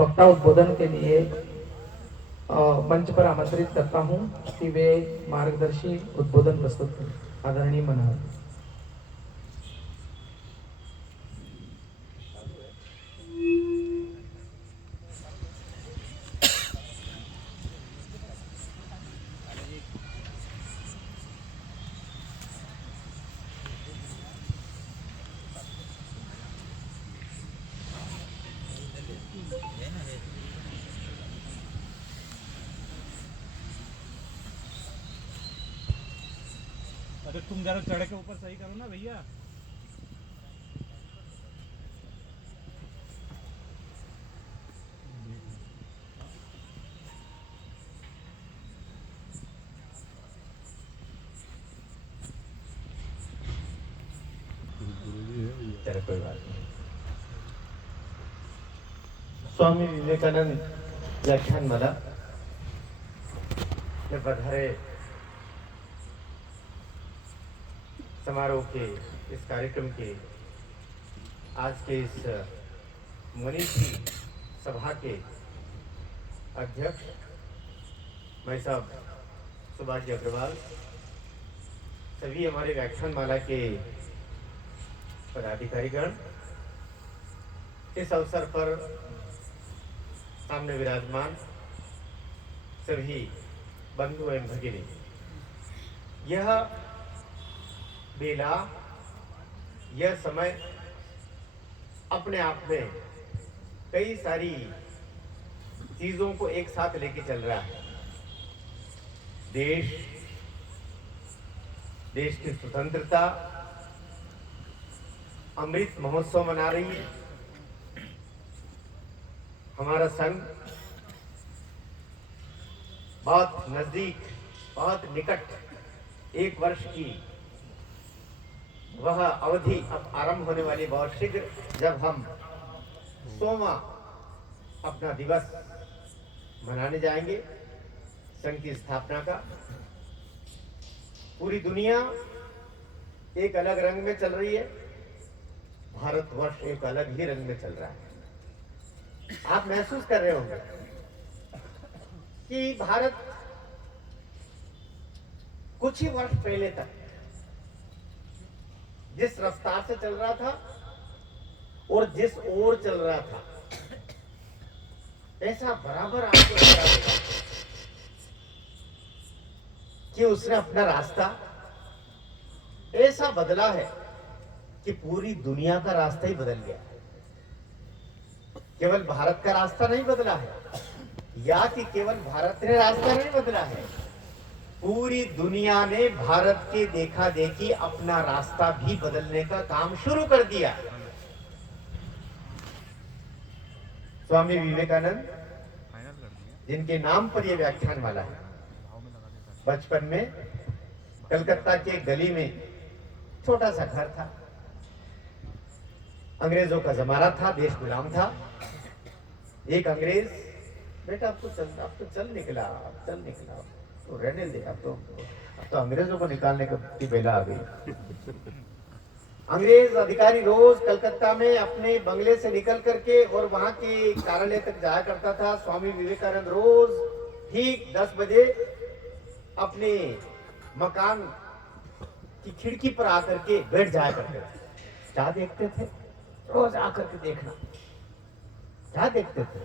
वक्ता उद्बोधन के लिए मंच पर आमंत्रित करता हूं कि वे मार्गदर्शी उद्बोधन प्रस्तुत करें। आदरणीय मनोहर। अरे तुम जरा चढ़ के ऊपर सही करो ना भैया। चलो कोई बात नहीं। स्वामी विवेकानंद व्याख्यान माला में पधारे समारोह के इस कार्यक्रम के आज के इस मनीषी सभा के अध्यक्ष भाई साहब सुभाष जी अग्रवाल, सभी हमारे व्याख्यान माला के पदाधिकारीगण, इस अवसर पर सामने विराजमान सभी बंधु एवं भगिनी, यह बेला, यह समय अपने आप में कई सारी चीजों को एक साथ लेके चल रहा है। देश की स्वतंत्रता अमृत महोत्सव मना रही है। हमारा संघ बहुत नजदीक, बहुत निकट एक वर्ष की वह अवधि अब आरंभ होने वाली, बहुत शीघ्र, जब हम 100वां अपना दिवस मनाने जाएंगे संघ की स्थापना का। पूरी दुनिया एक अलग रंग में चल रही है, भारतवर्ष एक अलग ही रंग में चल रहा है। आप महसूस कर रहे होंगे कि भारत कुछ ही वर्ष पहले तक जिस रफ्तार से चल रहा था और जिस ओर चल रहा था, ऐसा बराबर आपको लग रहा होगा कि उसने अपना रास्ता ऐसा बदला है कि पूरी दुनिया का रास्ता ही बदल गया। केवल भारत का रास्ता नहीं बदला है, या कि केवल भारत ने रास्ता नहीं बदला है, पूरी दुनिया ने भारत के देखा देखी अपना रास्ता भी बदलने का काम शुरू कर दिया। स्वामी विवेकानंद, जिनके नाम पर यह व्याख्यान वाला है, बचपन में कलकत्ता के गली में छोटा सा घर था, अंग्रेजों का जमाना था, देश गुलाम था। एक अंग्रेज, बेटा अब तो चल निकला, तो रहने दे, अब तो अंग्रेजों को निकालने की बेला आ गई। अंग्रेज अधिकारी रोज कलकत्ता में अपने बंगले से निकल करके और वहां के कार्यालय तक जाया करता था। स्वामी विवेकानंद रोज ठीक 10 बजे अपने मकान की खिड़की पर आकर के बैठ जाया करते थे। क्या देखते थे? रोज आकर के देखना। क्या देखते थे?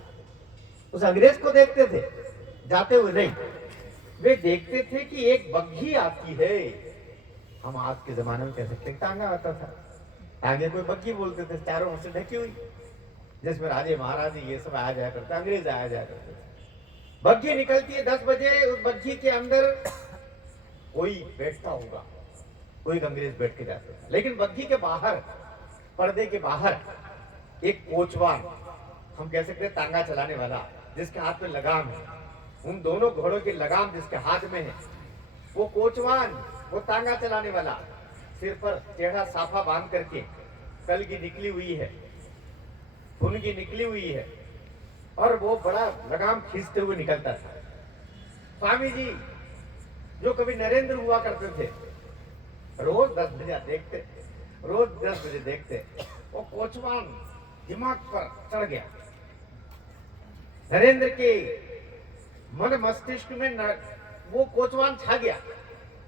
उस अंग्रेज को देखते थे, जाते हुए नहीं। वे देखते थे कि एक बग्घी आती है। हम आज के जमाने में कह सकते हैं टांगा आता था, टांगे कोई बग्घी बोलते थे, चारों ओर से ढकी हुई, जिसमें राजे महाराजे ये सब आया जाया करते, अंग्रेज आया जाया करते थे। बग्घी निकलती है 10 बजे, उस बग्घी के अंदर कोई बैठता होगा, कोई अंग्रेज बैठ के जाता था। लेकिन बग्घी के बाहर, पर्दे के बाहर एक कोचवान, हम कह सकते हैं टांगा चलाने वाला, जिसके हाथ में लगाम है, उन दोनों घोड़ों की लगाम जिसके हाथ में है, वो कोचवान, वो टांगा चलाने वाला, सिर पर टेढ़ा साफा बांध करके, कलगी निकली हुई है, फुनगी निकली हुई है, और वो बड़ा लगाम खींचते हुए निकलता था। स्वामी जी जो कभी नरेंद्र हुआ करते थे, रोज 10 बजे देखते, रोज 10 बजे देखते, वो कोचवान दिमाग पर चढ़ गया। नरेंद्र के मन मस्तिष्क में वो कोचवान छा गया।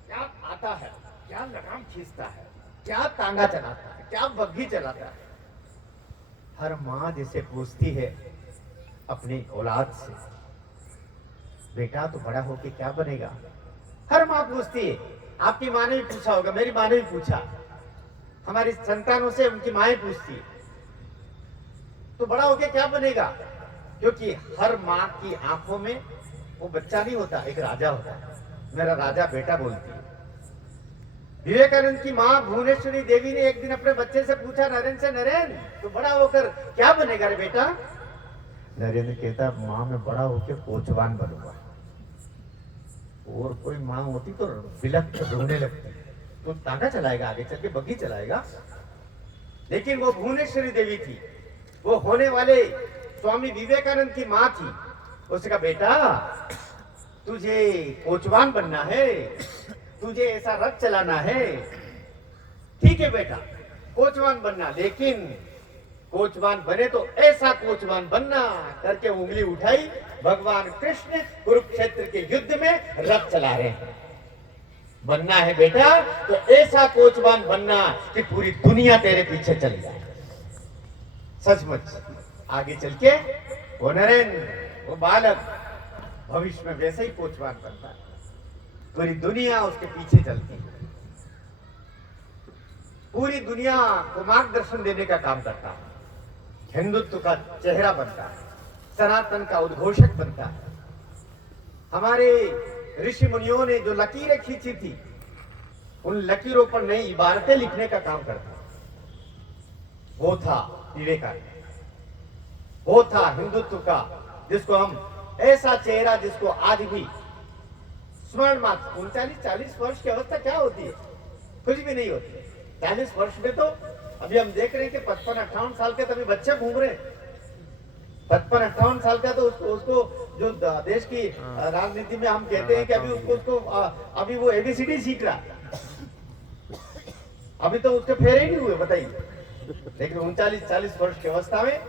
क्या आता है, क्या लगाम खींचता है, क्या तांगा चलाता है, क्या बग्घी चलाता है। हर माँ जिसे पूछती है अपनी औलाद से, बेटा तो बड़ा होके क्या बनेगा। हर माँ पूछती है, आपकी माँ ने भी पूछा होगा, मेरी माँ ने भी पूछा, हमारी संतानों से उनकी माँ पूछती है, तो बड़ा होके क्या बनेगा। क्योंकि हर माँ की आंखों में वो बच्चा नहीं होता, एक राजा होता है। मेरा राजा बेटा बोलती है। विवेकानंद की माँ भुवनेश्वरी देवी ने एक दिन अपने बच्चे से पूछा, नरेंद्र से, नरेंद्र तो बड़ा होकर क्या बनेगा रे बेटा। नरेंद्र कहता, माँ मैं बड़ा होकर कोचवान बनूंगा। और कोई माँ होती तो बिलख कर रोने लगती, तो तांगा चलाएगा, आगे चल के बग्घी चलाएगा। लेकिन वो भुवनेश्वरी देवी थी, वो होने वाले स्वामी विवेकानंद की माँ थी। उसने कहा, बेटा तुझे कोचवान बनना है, तुझे ऐसा रथ चलाना है, ठीक है बेटा कोचवान बनना, लेकिन कोचवान बने तो ऐसा कोचवान बनना। करके उंगली उठाई, भगवान कृष्ण कुरुक्षेत्र के युद्ध में रथ चला रहे हैं। बनना है बेटा तो ऐसा कोचवान बनना कि पूरी दुनिया तेरे पीछे चली जाए। सचमुच आगे चल के वो नरेंद्र, वो बालक भविष्य में वैसे ही कोचवान बनता है, पूरी दुनिया उसके पीछे चलती है, पूरी दुनिया को मार्गदर्शन देने का काम करता है, हिंदुत्व का चेहरा बनता है, सनातन का उद्घोषक बनता है। हमारे ऋषि मुनियों ने जो लकीरें खींची थी, उन लकीरों पर नई इबारतें लिखने का काम करता है। वो था विवेकानंद, वो था हिंदुत्व का, जिसको हम ऐसा चेहरा जिसको आज भी स्मरण मात्र 39-40 वर्ष की अवस्था क्या होती है, कुछ भी नहीं होती। 40 वर्ष में तो अभी हम देख रहे हैं कि 55-58 साल के तभी बच्चे घूम रहे हैं। 55-58 साल का तो उसको जो देश की राजनीति में हम कहते हैं कि अभी उसको अभी वो ABCD सीख रहा, अभी तो उसके फेरे ही नहीं हुए, बताइए। लेकिन 39-40 वर्ष की अवस्था में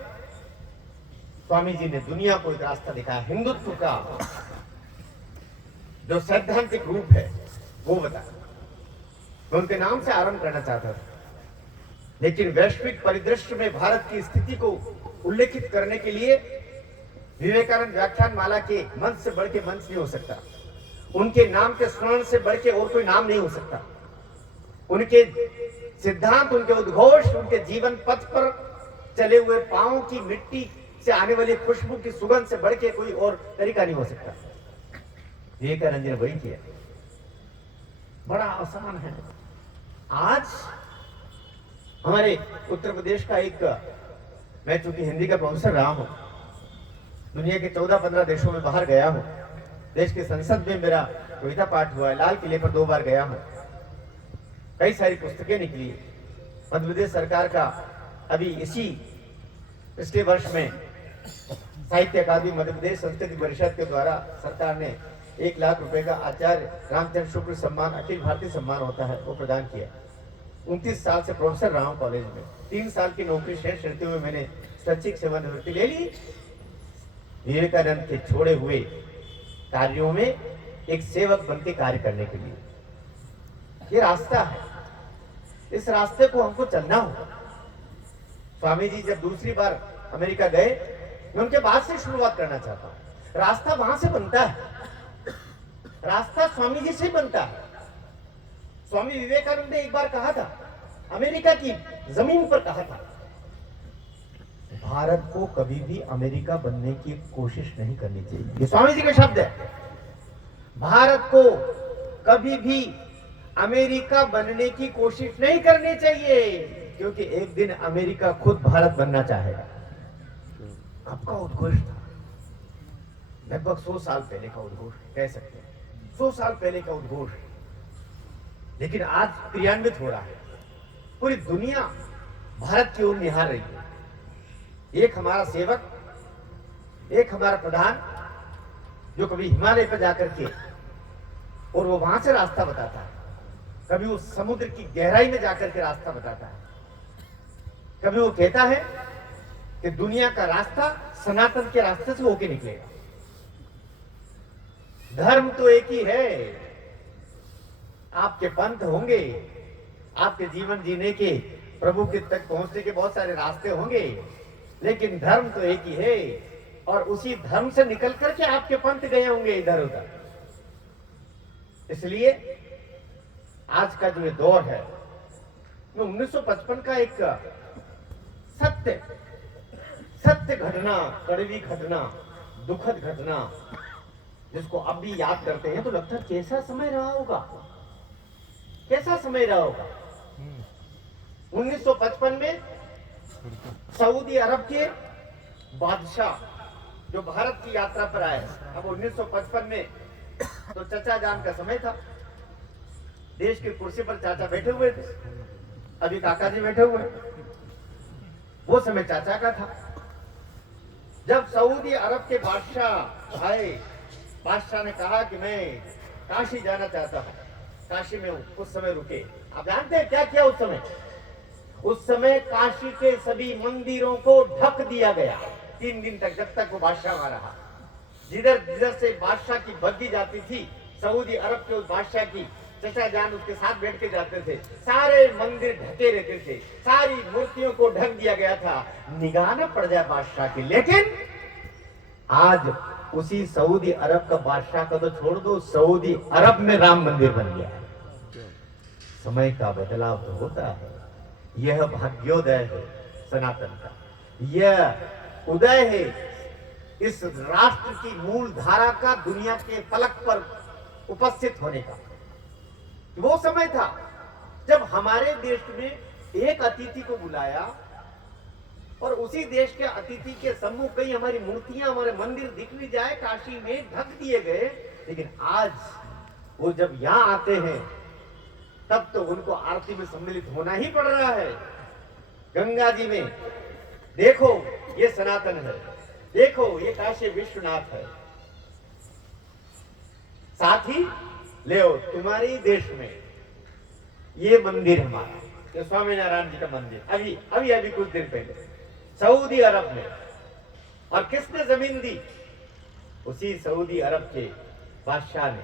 स्वामी जी ने दुनिया को एक रास्ता दिखाया, हिंदुत्व का जो सैद्धांतिक रूप है वो बताया। मैं उनके नाम से आरंभ करना चाहता था, लेकिन वैश्विक परिदृश्य में भारत की स्थिति को उल्लेखित करने के लिए विवेकानंद व्याख्यान माला के मंच से बढ़ के मंच नहीं हो सकता, उनके नाम के स्मरण से बढ़ के और कोई नाम नहीं हो सकता। उनके सिद्धांत, उनके उद्घोष, उनके जीवन पथ पर चले हुए पांवों की मिट्टी से आने वाली खुशबू की सुगंध से बढ़ के कोई और तरीका नहीं हो सकता। विवेकानंद जी ने वही किया, बड़ा आसान है। आज हमारे उत्तर प्रदेश का एक, मैं चूंकि हिंदी का प्रोफेसर रहा हूं, दुनिया के 14-15 देशों में बाहर गया हूं, देश की संसद में मेरा कविता पाठ हुआ है, लाल किले पर 2 बार गया हूं, कई सारी पुस्तकें निकली। मध्य प्रदेश सरकार का अभी पिछले वर्ष में साहित्य अकादमी मध्य प्रदेश संस्कृति परिषद के द्वारा सरकार ने 1 लाख रुपए का आचार्य रामचंद्र शुक्ल सम्मान, अखिल भारतीय सम्मान होता है, वो प्रदान किया। 29 साल से प्रोफेसर रहा हूं कॉलेज में, 3 साल की नौकरी शेष रहते हुए मैंने स्वैच्छिक सेवानिवृत्ति ले ली। विवेकानंद के छोड़े हुए कार्यों में एक सेवक बन के कार्य करने के लिए, ये रास्ता है, इस रास्ते को हमको चलना होगा। स्वामी जी जब दूसरी बार अमेरिका गए, मैं उनके बाद से शुरुआत करना चाहता हूं। रास्ता वहां से बनता है, रास्ता स्वामी जी से बनता है। स्वामी विवेकानंद ने एक बार कहा था, अमेरिका की जमीन पर कहा था, भारत को कभी भी अमेरिका बनने की कोशिश नहीं करनी चाहिए। ये स्वामी जी के शब्द है। भारत को कभी भी अमेरिका बनने की कोशिश नहीं करनी चाहिए, क्योंकि एक दिन अमेरिका खुद भारत बनना चाहेगा। आपका उद्घोष था लगभग 100 साल पहले का उद्घोष, कह सकते हैं 100 साल पहले का उद्घोष, लेकिन आज क्रियान्वित हो रहा है। पूरी दुनिया भारत की ओर निहार रही है। एक हमारा सेवक, एक हमारा प्रधान, जो कभी हिमालय पर जाकर के और वो वहां से रास्ता बताता है, कभी वो समुद्र की गहराई में जाकर के रास्ता बताता है, कभी वो कहता है कि दुनिया का रास्ता सनातन के रास्ते से होके निकलेगा। धर्म तो एक ही है, आपके पंथ होंगे, आपके जीवन जीने के, प्रभु के तक पहुंचने के बहुत सारे रास्ते होंगे, लेकिन धर्म तो एक ही है। और उसी धर्म से निकल करके आपके पंथ गए होंगे इधर उधर। इसलिए आज का जो ये दौर है, 1955 का एक सत्य घटना, कड़वी घटना, दुखद घटना, जिसको अब भी याद करते हैं तो लगता है कैसा समय रहा होगा, कैसा समय रहा होगा। 1955 में सऊदी अरब के बादशाह जो भारत की यात्रा पर आए, अब 1955 में तो चचा जान का समय था, देश की कुर्सी पर चाचा बैठे हुए थे, अभी काका जी बैठे हुए, वो समय चाचा का था। जब सऊदी अरब के बादशाह आए, बादशाह ने कहा कि मैं काशी जाना चाहता हूं, काशी में उस समय रुके। आप जानते हैं क्या किया उस समय? उस समय काशी के सभी मंदिरों को ढक दिया गया 3 दिन तक, जब तक वो बादशाह वहां रहा। जिधर जिधर से बादशाह की बग्गी जाती थी, सऊदी अरब के उस बादशाह की चचा जान उसके साथ बैठ के जाते थे, सारे मंदिर ढके रहते थे, सारी मूर्तियों को ढक दिया गया था, निगाह न पड़ जाए बादशाह की। लेकिन आज उसी सऊदी अरब का बादशाह का तो छोड़ दो, सऊदी अरब में राम मंदिर बन गया है। समय का बदलाव तो होता है। यह भाग्योदय है सनातन का, यह उदय है इस राष्ट्र की मूल धारा का दुनिया के पलक पर उपस्थित होने का। वो समय था जब हमारे देश में एक अतिथि को बुलाया और उसी देश के अतिथि के सम्मुख कई हमारी मूर्तियां, हमारे मंदिर दिख भी जाए, काशी में ढक दिए गए। लेकिन आज वो जब यहां आते हैं तब तो उनको आरती में सम्मिलित होना ही पड़ रहा है। गंगा जी में देखो ये सनातन है, देखो ये काशी विश्वनाथ है। साथ ही ले तुम्हारे देश में ये मंदिर हमारा, ये स्वामी नारायण जी का मंदिर, अभी कुछ दिन पहले सऊदी अरब में। और किसने जमीन दी? उसी सऊदी अरब के बादशाह ने,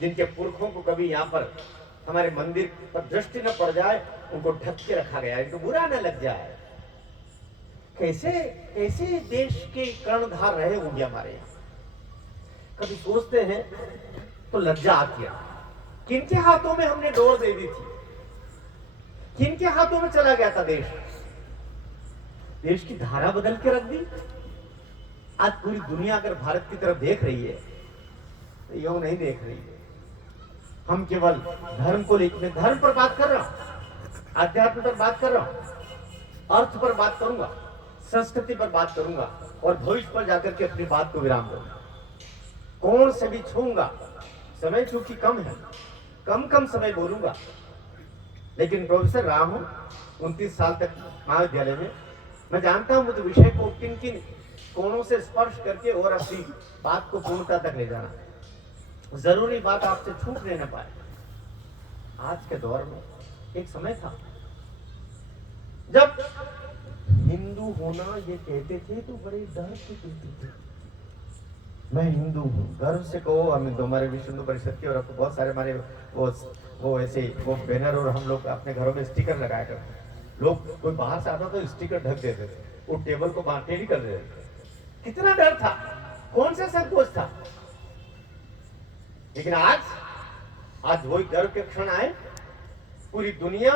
जिनके पुरखों को कभी यहाँ पर हमारे मंदिर पर दृष्टि न पड़ जाए, उनको ढक के रखा गया, इनको बुरा न लग जाए। कैसे कैसे देश के कर्णधार रहे होंगे हमारे यहाँ, कभी सोचते हैं तो लज्जा आती है। किनके हाथों में हमने डोर दे दी थी, किनके हाथों में चला गया था देश? देश की धारा बदल के रख दी। आज पूरी दुनिया अगर भारत की तरफ देख रही है तो यूं नहीं देख रही है। हम केवल धर्म को लेकर, धर्म पर बात कर रहा हूं, अध्यात्म पर बात कर रहा हूं, अर्थ पर बात करूंगा, संस्कृति पर बात करूंगा और भविष्य पर जाकर के अपनी बात को विराम दूंगा। कौन से भी छूंगा, समय चूंकि कम है, कम समय बोलूंगा, लेकिन प्रोफेसर रहा हूं 29 साल तक महाविद्यालय में। मैं जानता हूं मुझे विषय को किन किन कोणों से स्पर्श करके और अपनी बात को पूर्णता तक ले जाना। जरूरी बात आपसे छूट नहीं पाए। आज के दौर में एक समय था जब हिंदू होना ये कहते थे तो बड़े डर से कहते थे, मैं हिंदू हूँ, गर्व से कहो। हम तो हमारे विश्व हिंदू परिषद के और बहुत सारे हमारे वो ऐसे वो बैनर और हम लोग अपने घरों में स्टिकर लगाया करते। लोग कोई बाहर से आता तो स्टिकर ढक देते थे, वो टेबल को बांटे नहीं कर देते थे। कितना डर था, कौन सा संकोच था। लेकिन आज वही गर्व के क्षण आए। पूरी दुनिया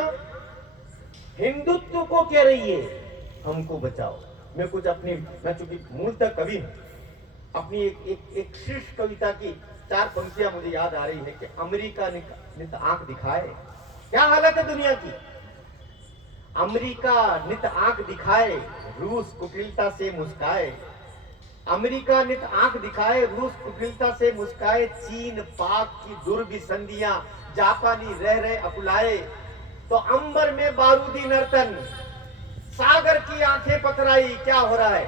हिंदुत्व को कह रही है हमको बचाओ। मैं चूंकि मूलतः कवि हूं, अपनी एक शीर्ष कविता की 4 पंक्तियां मुझे याद आ रही है कि अमेरिका नित आंख दिखाए। क्या हालत है दुनिया की? अमेरिका नित आंख दिखाए, रूस कुटिलता से मुस्काए। अमेरिका नित आंख दिखाए, रूस कुटिलता से मुस्काए। चीन पाक की दुर्विसंधियां जापानी रह रहे अकुलाए। तो अंबर में बारूदी नर्तन, सागर की आंखें पथराई। क्या हो रहा है,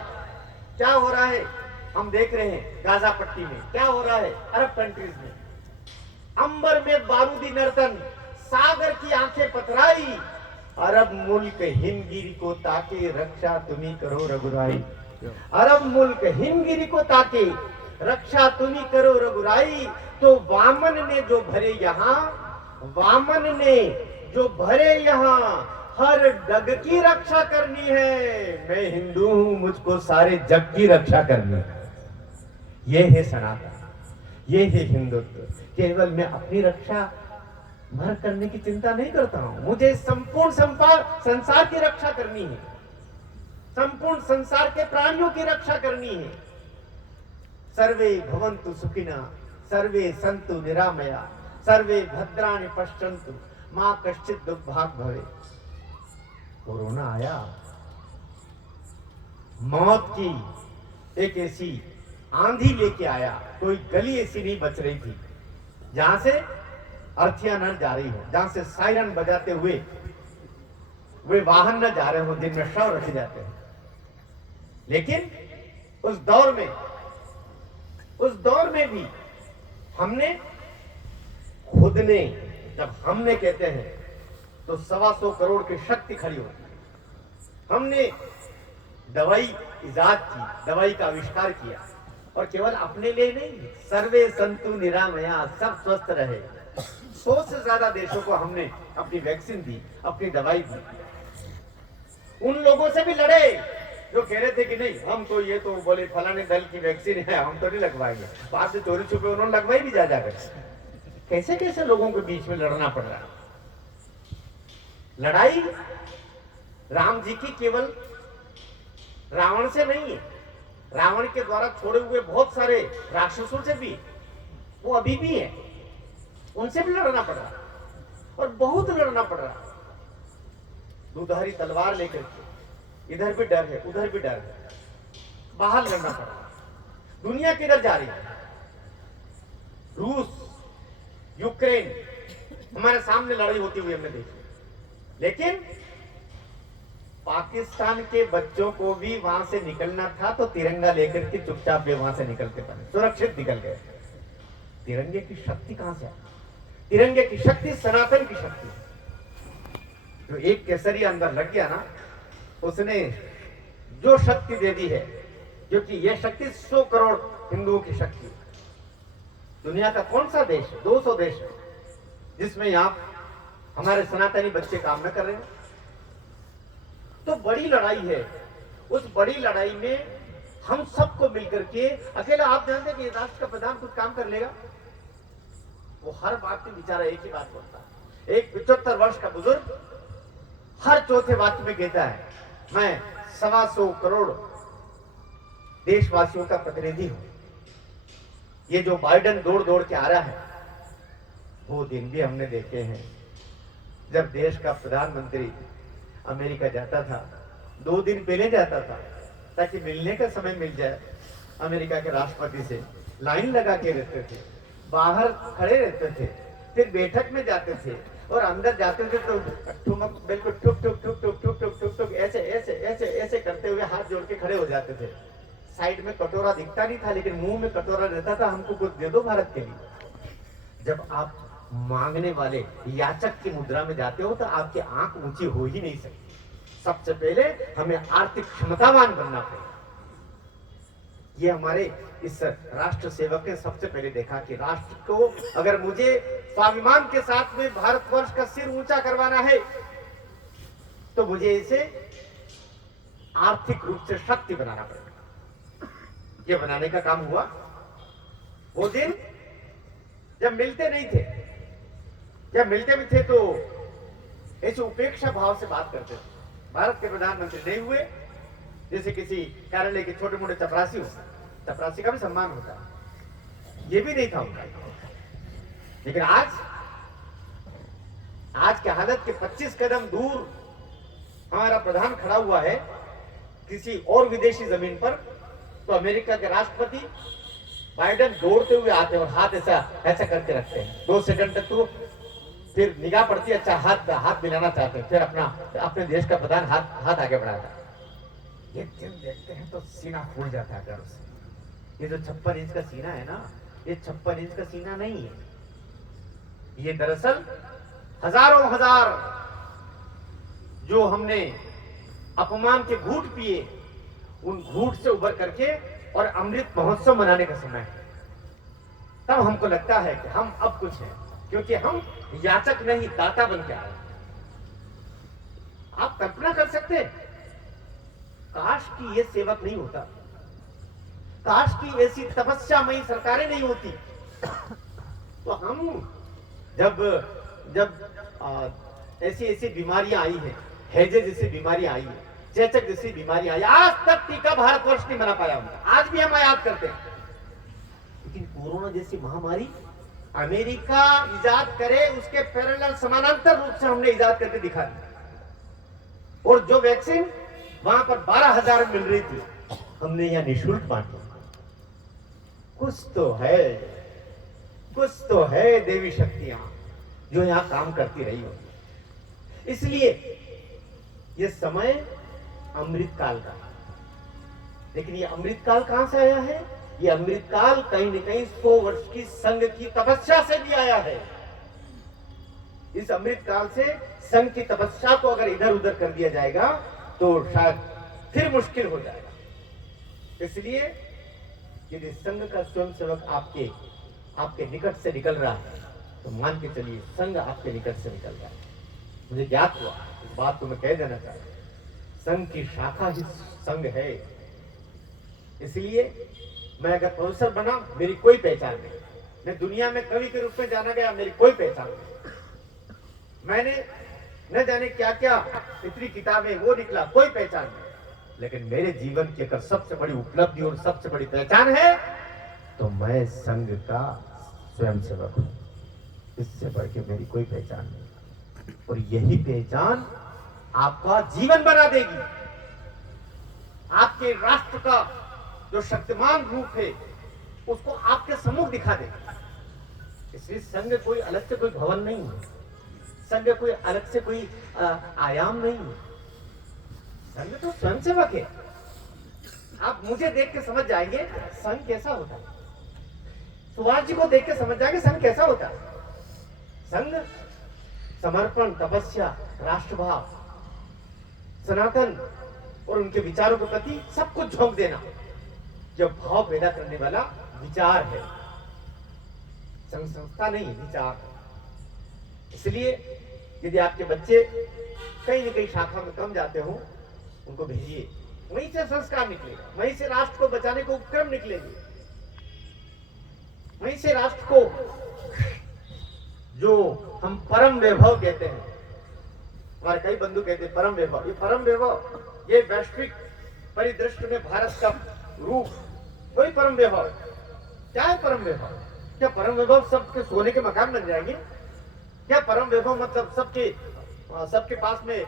क्या हो रहा है? हम देख रहे हैं गाजा पट्टी में क्या हो रहा है, अरब कंट्रीज में। अंबर में बारूदी नर्तन, सागर की आंखें पथराई। अरब मुल्क हिमगिरी को ताके रक्षा तुम्ही करो रघुराई। अरब मुल्क हिमगिरी को ताके रक्षा तुम्ही करो रघुराई। तो वामन ने जो भरे यहाँ, वामन ने जो भरे यहाँ, हर डग की रक्षा करनी है। मैं हिंदू हूं, मुझको सारे जग की रक्षा करनी है। ये है सनातन, ये है हिंदुत्व। केवल मैं अपनी रक्षा भर करने की चिंता नहीं करता हूं, मुझे संपूर्ण संसार की रक्षा करनी है, संपूर्ण संसार के प्राणियों की रक्षा करनी है। सर्वे भवन्तु सुखिनः, सर्वे सन्तु निरामया, सर्वे भद्राणि पश्यन्तु, मां कश्चित् दुर्भाग् भवेत्। कोरोना आया, मौत की एक ऐसी आंधी लेके आया। कोई गली ऐसी नहीं बच रही थी जहां से अर्थियां न जा रही हो, जहां से सायरन बजाते हुए वे वाहन न जा रहे हो जिनमें शव रखे जाते हैं। लेकिन उस दौर में भी हमने खुद ने, जब हमने कहते हैं तो 125 करोड़ की शक्ति खड़ी होती है। हमने दवाई इजाद की, दवाई का आविष्कार किया, और केवल अपने लिए नहीं, सर्वे संतु निरामया, सब स्वस्थ रहे। 100 से ज्यादा देशों को हमने अपनी वैक्सीन दी, अपनी दवाई दी। उन लोगों से भी लड़े जो कह रहे थे कि नहीं, हम तो ये तो बोले फलाने दल की वैक्सीन है, हम तो नहीं लगवाएंगे। बाद से चोरी छुपे उन्होंने लगवाई भी जा जाकर। कैसे कैसे लोगों के बीच में लड़ना पड़ रहा है। लड़ाई राम जी की केवल रावण से नहीं है, रावण के द्वारा छोड़े हुए बहुत सारे राक्षसों से भी, वो अभी भी है, उनसे भी लड़ना पड़ रहा और बहुत लड़ना पड़ रहा। दुधारी तलवार लेकर के इधर भी डर है, उधर भी डर है, बाहर लड़ना पड़ रहा। दुनिया किधर जा रही है? रूस, यूक्रेन, हमारे सामने लड़ाई होती हुई हमने देखी। लेकिन पाकिस्तान के बच्चों को भी वहां से निकलना था तो तिरंगा लेकर के चुपचाप वे वहां से निकलते बने, सुरक्षित निकल गए। तिरंगे की शक्ति कहां से आई? तिरंगे की शक्ति सनातन की शक्ति। जो एक केसरिया अंदर लग गया ना, उसने जो शक्ति दे दी है, क्योंकि यह शक्ति 100 करोड़ हिंदुओं की शक्ति। दुनिया का कौन सा देश, 200 देश जिसमें यहां हमारे सनातनी बच्चे काम न कर रहे हैं? तो बड़ी लड़ाई है। उस बड़ी लड़ाई में हम सबको मिलकर के, अकेला आप जानते हैं कि राष्ट्र का प्रधान कुछ काम कर लेगा? वो हर बात में बेचारा एक ही बात बोलता है। एक 75 वर्ष का बुजुर्ग हर चौथे वाक्य में कहता है, मैं 125 करोड़ देशवासियों का प्रतिनिधि हूं। ये जो बाइडेन दौड़ दौड़ के आ रहा है, वो दिन भी हमने देखे हैं जब देश का प्रधानमंत्री अमेरिका जाता था, 2 दिन पहले जाता था ताकि मिलने का समय मिल जाए। अमेरिका के राष्ट्रपति से लाइन लगा के रहते थे, बाहर खड़े रहते थे, फिर बैठक में जाते थे और अंदर जाते थे तो बिल्कुल टुक टुक टुक टुक टुक टुक टुक टुक ऐसे ऐसे ऐसे ऐसे करते हुए हाथ जोड़ के खड़े हो जाते थे। साइड में कटोरा दिखता नहीं था, लेकिन मुंह में कटोरा रहता था, हमको कुछ दे दो भारत के लिए। जब आप मांगने वाले याचक की मुद्रा में जाते हो तो आपकी आंख ऊंची हो ही नहीं सकती। सबसे पहले हमें आर्थिक क्षमतावान बनना पड़ेगा। ये हमारे इस राष्ट्र सेवक ने सबसे पहले देखा कि राष्ट्र को अगर मुझे स्वाभिमान के साथ में भारतवर्ष का सिर ऊंचा करवाना है तो मुझे इसे आर्थिक रूप से शक्ति बनाना पड़ेगा। ये बनाने का काम हुआ। वो दिन जब मिलते नहीं थे, जब मिलते भी थे तो ऐसे उपेक्षा भाव से बात करते थे। भारत के प्रधानमंत्री नहीं हुए, जैसे किसी कार्यालय के छोटे मोटे चपरासी हो, चपरासी का भी सम्मान होता है, ये भी नहीं था उनका। लेकिन आज के हालत के 25 कदम दूर हमारा प्रधान खड़ा हुआ है किसी और विदेशी जमीन पर, तो अमेरिका के राष्ट्रपति बाइडेन दौड़ते हुए आते हैं और हाथ ऐसा ऐसा करके रखते हैं 2 सेकंड तक, तो फिर निगाह पड़ती है, अच्छा हाथ मिलाना चाहते हैं, फिर अपने देश का प्रधान हाथ आगे बढ़ाता है। ये दिन देखते हैं तो सीना फूल जाता है गर्व से। ये जो 56 इंच का सीना है ना, ये 56 इंच का सीना नहीं है, ये दरअसल हजारों हजार जो हमने अपमान के घूंट पिए, उन घूंट से उबर करके और अमृत महोत्सव मनाने का समय है। तब हमको लगता है कि हम अब कुछ हैं, क्योंकि हम याचक नहीं दाता बन के आए। आप कल्पना कर सकते हैं, काश की ये सेवक नहीं होता, काश की ऐसी तपस्यामयी सरकारें नहीं होती, तो हम जब ऐसी ऐसी बीमारियां आई हैं, हैजे जैसी बीमारियां आई है, चेचक जैसी बीमारी आई, आज तक टीका भारतवर्ष नहीं बना पाया उनका। आज भी हम याद करते हैं, लेकिन कोरोना जैसी महामारी अमेरिका इजाद करे उसके पैरेलल समानांतर रूप से हमने इजाद करके दिखा दी। और जो वैक्सीन वहां पर 12,000 मिल रही थी, हमने यहां निःशुल्क बांटी। कुछ तो है देवी शक्तियां जो यहां काम करती रही होगी। इसलिए यह समय अमृत काल का है। लेकिन ये अमृत काल कहां से आया है? ये अमृत काल कहीं न कहीं 100 वर्ष की संघ की तपस्या से भी आया है। इस अमृत काल से संघ की तपस्या को अगर इधर उधर कर दिया जाएगा तो शायद फिर मुश्किल हो जाएगा। इसलिए यदि संघ का स्वयंसेवक आपके निकट से निकल रहा है, तो मान के चलिए संघ आपके निकट से निकल रहा है। मुझे ज्ञात हुआ, इस बात को मैं कह देना चाहता हूं, संघ की शाखा ही संघ है। इसलिए मैं अगर प्रोफेसर बना, मेरी कोई पहचान नहीं। मैं दुनिया में कवि के रूप में जाना गया, मेरी कोई पहचान नहीं। मैंने न जाने क्या क्या इतनी किताबें वो निकला, कोई पहचान नहीं। लेकिन मेरे जीवन की अगर सबसे बड़ी उपलब्धि और सबसे बड़ी पहचान है, तो मैं संघ का स्वयंसेवक हूं। इससे बढ़ के मेरी कोई पहचान नहीं। और यही पहचान आपका जीवन बना देगी, आपके राष्ट्र का जो शक्तिमान रूप है उसको आपके सम्मुख दिखा देगा। इसलिए संघ कोई अलग से कोई भवन नहीं है, संघ कोई अलग से कोई आयाम नहीं है। संघ तो स्वयंसेवक है। आप मुझे देख के समझ जाएंगे संघ कैसा होता है, सुभाष जी को देख के समझ जाएंगे संघ कैसा होता है। संघ समर्पण, तपस्या, राष्ट्रभाव, सनातन और उनके विचारों के प्रति सब कुछ झोंक देना, जो भाव पैदा करने वाला विचार है। संघ संस्था नहीं, विचार। इसलिए यदि आपके बच्चे कहीं न कहीं शाखा में कम जाते हो, उनको भेजिए, वहीं से संस्कार निकलेगा, वहीं से राष्ट्र को बचाने को उपक्रम निकलेंगे, वहीं से राष्ट्र को जो हम परम वैभव कहते हैं, हमारे कई बंधु कहते हैं परम वैभव। ये परम वैभव, ये वैश्विक परिदृश्य में भारत का रूप, वही परम वैभव। क्या है परम वैभव? क्या परम वैभव सबके सोने के मकान बन जाएंगे? क्या परम वैभव मतलब सबके पास में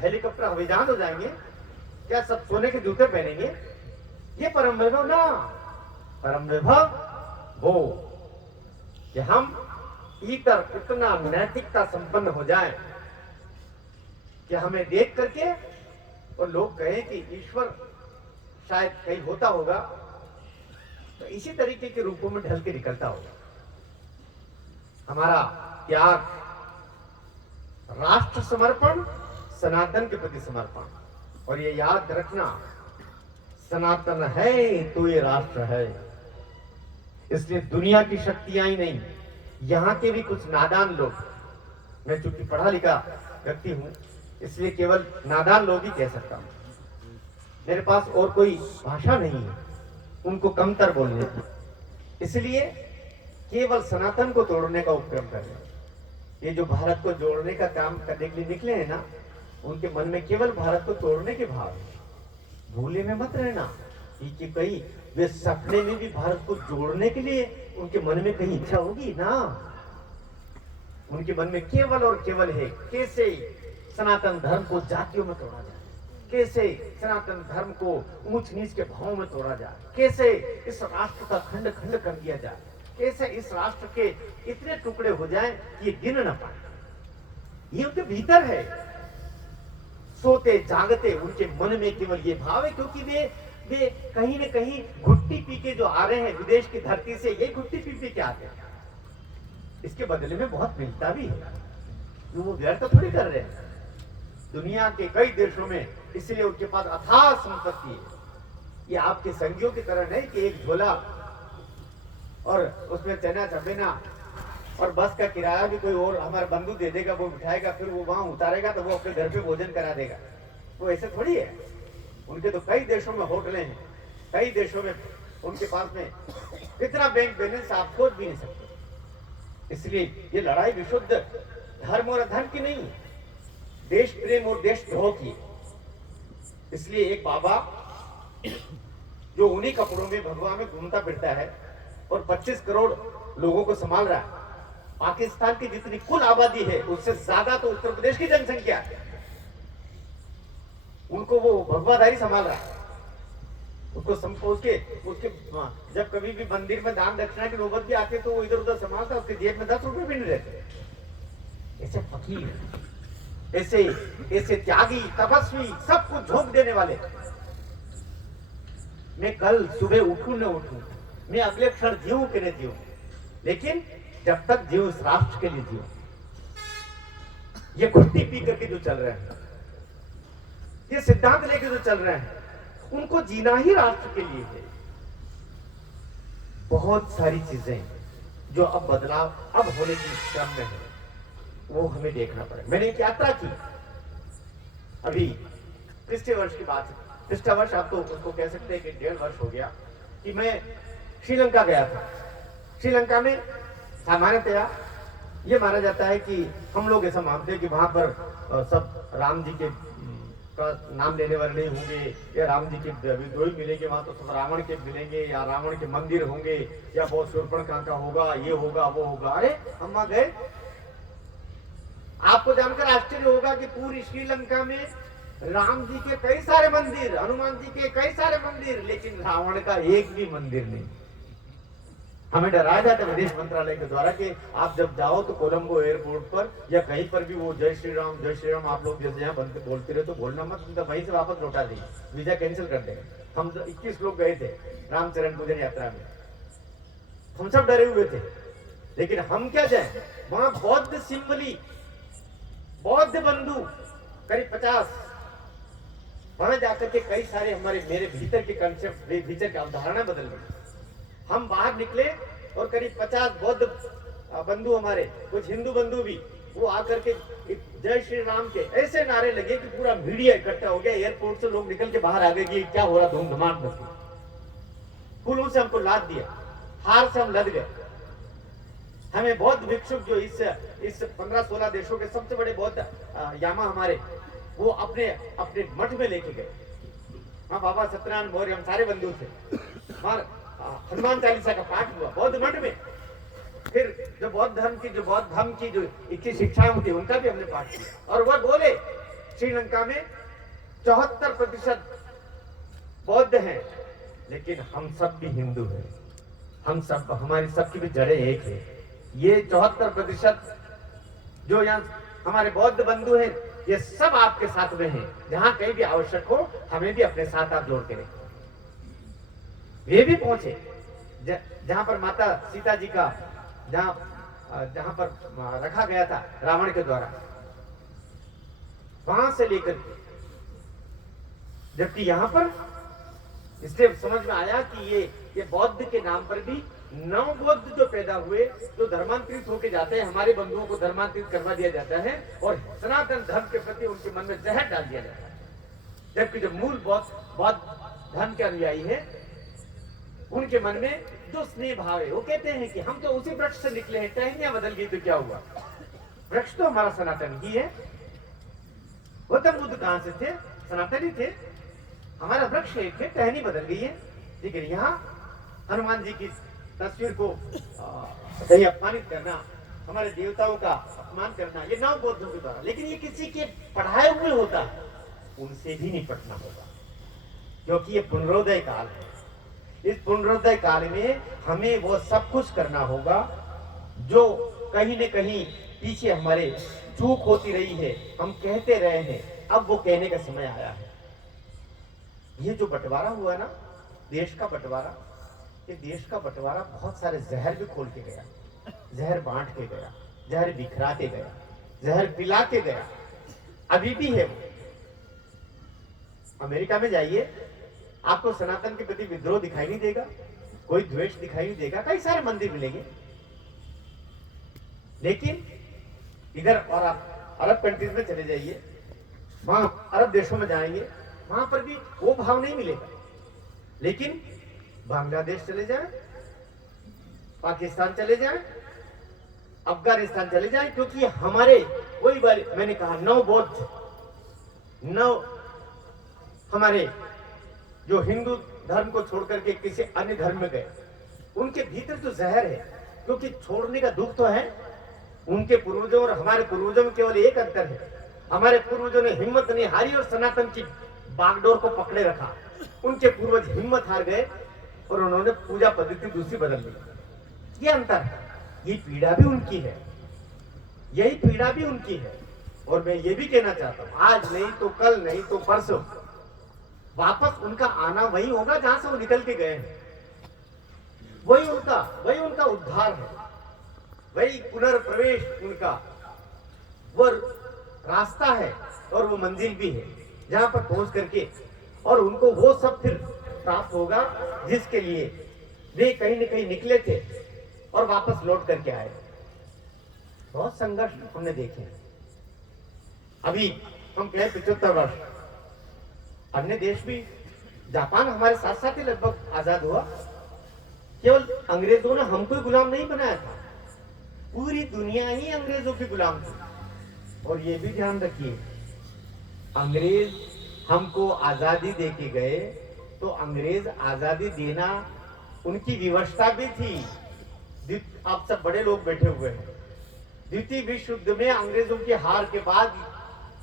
हेलीकॉप्टर हवाई जहाज हो जाएंगे? क्या सब सोने के जूते पहनेंगे? ये परम वैभव ना। परम वैभव वो कि हम इतर इतना नैतिकता संपन्न हो जाए कि हमें देख करके और लोग कहें कि ईश्वर शायद कहीं होता होगा, तो इसी तरीके के रूपों में ढल के निकलता होगा। हमारा त्याग, राष्ट्र समर्पण, सनातन के प्रति समर्पण। और ये याद रखना, सनातन है तो ये राष्ट्र है। इसलिए दुनिया की शक्तियां ही नहीं, यहां के भी कुछ नादान लोग, मैं चूंकि पढ़ा लिखा व्यक्ति हूं इसलिए केवल नादान लोग ही कह सकता हूं, मेरे पास और कोई भाषा नहीं है उनको कमतर बोलने की। इसलिए केवल सनातन को तोड़ने का उपक्रम कर रहे हैं। ये जो भारत को जोड़ने का काम करने के लिए निकले हैं ना, उनके मन में केवल भारत को तोड़ने के भाव है। भूले में मत रहना कि कहीं वे सपने में भी भारत को जोड़ने के लिए उनके मन में कहीं इच्छा होगी ना। उनके मन में केवल और केवल है कैसे सनातन धर्म को जातियों में तोड़ा जाए, कैसे सनातन धर्म को ऊंच नीच के भाव में तोड़ा जाए, कैसे इस राष्ट्र का खंड खंड कर दिया जाए, कैसे इस राष्ट्र के इतने टुकड़े हो जाएं कि ये गिन न पाए। ये उनके भीतर है। सोते जागते उनके मन में केवल ये भाव है, क्योंकि वे कहीं न कहीं घुट्टी पी के जो आ रहे हैं विदेश की धरती से, ये घुट्टी पी के आते हैं। इसके बदले में बहुत मिलता भी है, वो व्यर्थ तो थोड़ी कर रहे हैं। दुनिया के कई देशों में, इसलिए उनके पास अथाह संपत्ति है। ये आपके संगियों की तरह नहीं कि एक झोला और उसमें चना चबेना और बस का किराया भी कोई और हमारा बंधु दे देगा, वो बिठाएगा, फिर वो वहां उतारेगा तो वो अपने घर पे भोजन करा देगा। वो ऐसे थोड़ी है। उनके तो कई देशों में होटलें हैं, कई देशों में उनके पास में कितना बैंक बैलेंस आप सोच भी नहीं सकते। इसलिए ये लड़ाई विशुद्ध धर्म और अधर्म की नहीं, देश प्रेम और देशद्रोह की। इसलिए एक बाबा जो उन्हीं कपड़ों में भगवा में घूमता फिरता है और 25 करोड़ लोगों को संभाल रहा है, पाकिस्तान की जितनी कुल आबादी है उससे ज्यादा तो उत्तर प्रदेश की जनसंख्या है, उनको वो भगवाधारी संभाल रहा है। उसके जब कभी भी मंदिर में दान दक्षिणा की नौबत भी आती है तो वो इधर उधर संभालता, उसके जेब में 10 रुपए भी नहीं रहते। ऐसे फकीर, ऐसे त्यागी, तपस्वी, सब कुछ झोंक देने वाले। मैं कल सुबह उठूं न उठूं, मैं अगले क्षण जीऊं कि न जीऊं, लेकिन जब तक जीऊं इस राष्ट्र के लिए जीऊं। ये घुट्टी पी करके जो चल रहे हैं, ये सिद्धांत लेके जो चल रहे हैं, उनको जीना ही राष्ट्र के लिए है। बहुत सारी चीजें जो अब बदलाव अब होने की क्रम में है, वो हमें देखना पड़ेगा। मैंने एक यात्रा की अभी पिछले वर्ष की बात है, पिछला वर्ष आप तो उसको कह सकते हैं कि 1.5 वर्ष हो गया कि मैं श्रीलंका गया था। श्रीलंका में सामान्यतया ये माना जाता है कि हम लोग ऐसा मानते हैं कि वहां पर सब राम जी के का नाम लेने वाले नहीं होंगे, या राम जी के विद्रोही मिलेंगे, वहां तो सब रावण के मिलेंगे, या रावण के मंदिर होंगे, या बहुत शूर्पणखा का होगा, ये होगा वो होगा। अरे हम वहां गए, आपको जानकर आश्चर्य होगा कि पूरी श्रीलंका में राम जी के कई सारे मंदिर, हनुमान जी के कई सारे मंदिर, लेकिन रावण का एक भी मंदिर नहीं। हमें डराया जाता है विदेश मंत्रालय के द्वारा कि आप जब जाओ तो कोलंबो एयरपोर्ट पर या कहीं पर भी वो जय श्री राम आप लोग जैसे यहाँ बोलते रहे तो बोलना मत, तो वहीं से वापस लौटा देंगे, वीजा कैंसिल कर देंगे। हम 21 लोग गए थे रामचरण पूजन यात्रा में, हम सब डरे हुए थे, लेकिन हम क्या जाए, वहां बौद्ध सिंबली, बौद्ध बंधु करीब 50, वहां जाकर के कई सारे हमारे मेरे भीतर के कंसेप्ट, भीतर की अवधारणा बदल गई। हम बाहर निकले और करीब 50 बौद्ध बंधु, हमारे कुछ हिंदू बंधु भी, वो आकर के जय श्री राम के ऐसे नारे लगे कि पूरा मीडिया इकट्ठा हो गया। एयरपोर्ट से लोग निकल के बाहर आ गए कि क्या हो रहा, धूम धमाट मच गई। फूलों से हमको लाद दिया, हार से हम लद गए। हमें बौद्ध भिक्षुक जो इस 15-16 देशों के सबसे बड़े बौद्ध यामा हमारे, वो अपने अपने मठ में लेके गए। हाँ, बाबा सत्यनारायण मौर्य, हम सारे बंधु थे। और हनुमान चालीसा का पाठ हुआ बौद्ध मठ में। फिर जो बौद्ध धर्म की जो 21 शिक्षाएं थी, उनका भी हमने पाठ किया। और वह बोले श्रीलंका में 74% बौद्ध हैं, लेकिन हम सब भी हिंदू हैं, हम सब, हमारी सबकी भी जड़ें एक है। ये 74% जो यहाँ हमारे बौद्ध बंधु हैं, ये सब आपके साथ में हैं। जहां कहीं भी आवश्यक हो, हमें भी अपने साथ आप जोड़ के रखें। वे भी पहुंचे जहां पर माता सीता जी का जहां पर रखा गया था रावण के द्वारा, वहां से लेकर, जबकि यहां पर इसलिए समझ में आया कि ये बौद्ध के नाम पर भी 9 बौद्ध जो पैदा हुए, जो धर्मांतरित होके जाते हैं, हमारे बंधुओं को धर्मांतरित करवा दिया जाता है और सनातन धर्म के प्रति उनके मन में जहर डाल दिया जाता है। जबकि जो मूल बौद्ध धर्म के अनुयायी है, उनके मन में जो स्नेह भाव है, वो कहते हैं कि हम तो उसी वृक्ष से निकले हैं, टहनियां बदल गई तो क्या हुआ, वृक्ष तो हमारा सनातन ही है। गौतम बुद्ध कहां से थे? सनातनी थे। हमारा वृक्ष एक है, टहनी बदल गई है। लेकिन यहाँ हनुमान जी की तस्वीर को कहीं अपमानित करना, हमारे देवताओं का अपमान करना, ये 9 बौद्धों के द्वारा। लेकिन ये किसी के पढ़ाए हुए होता, उनसे भी निपटना होगा, क्योंकि ये पुनरोदय काल है। इस पुनरोदय काल में हमें वो सब कुछ करना होगा जो कहीं न कहीं पीछे हमारे चूक होती रही है, हम कहते रहे हैं, अब वो कहने का समय आया है। ये जो बंटवारा हुआ ना, देश का बंटवारा, ये देश का बंटवारा बहुत सारे जहर भी खोल के गया, जहर बांट के गया, जहर बिखरा के गया, जहर पिला के गया, अभी भी है वो। अमेरिका में जाइए, आपको सनातन के प्रति विद्रोह दिखाई नहीं देगा, कोई द्वेष दिखाई नहीं देगा, कई सारे मंदिर मिलेंगे। लेकिन इधर और आप अरब कंट्रीज में चले जाइए, वहां अरब देशों में जाएंगे, वहां पर भी वो भाव नहीं मिलेगा। लेकिन बांग्लादेश चले जाएं, पाकिस्तान चले जाएं, अफगानिस्तान चले जाएं, क्योंकि हमारे वही बार मैंने कहा नौ बौद्ध, नौ हमारे जो हिंदू धर्म को छोड़ करके किसी अन्य धर्म में गए, उनके भीतर जो जहर है, क्योंकि छोड़ने का दुख तो है, उनके पूर्वजों और हमारे पूर्वजों में केवल एक अंतर है, हमारे पूर्वजों ने हिम्मत नहीं हारी और सनातन की बागडोर को पकड़े रखा। उनके पूर्वज हिम्मत हार गए और उन्होंने पूजा पद्धति दूसरी बदल ली। ये अंतर है, ये पीड़ा भी उनकी है, यही पीड़ा भी उनकी है। और मैं ये भी कहना चाहता हूं, आज नहीं तो कल, नहीं तो परसों वापस उनका आना वही होगा जहां से वो निकल के गए हैं। वही उनका उद्धार है, वही पुनर्प्रवेश उनका वो रास्ता है और वो मंजिल भी है, जहां पर पहुंच करके और उनको वो सब फिर प्राप्त होगा जिसके लिए वे कहीं न कहीं निकले थे और वापस लौट करके आए। बहुत संघर्ष हमने देखे हैं। अभी हम कहें 75 वर्ष, अन्य देश भी, जापान हमारे साथ साथ ही लगभग आजाद हुआ। केवल अंग्रेजों ने हमको ही गुलाम नहीं बनाया था, पूरी दुनिया ही अंग्रेजों की गुलाम थी। और ये भी ध्यान रखिए, अंग्रेज हमको आजादी दे के गए तो अंग्रेज आजादी देना उनकी विवशता भी थी। आप सब बड़े लोग बैठे हुए हैं, द्वितीय विश्व युद्ध में अंग्रेजों की हार के बाद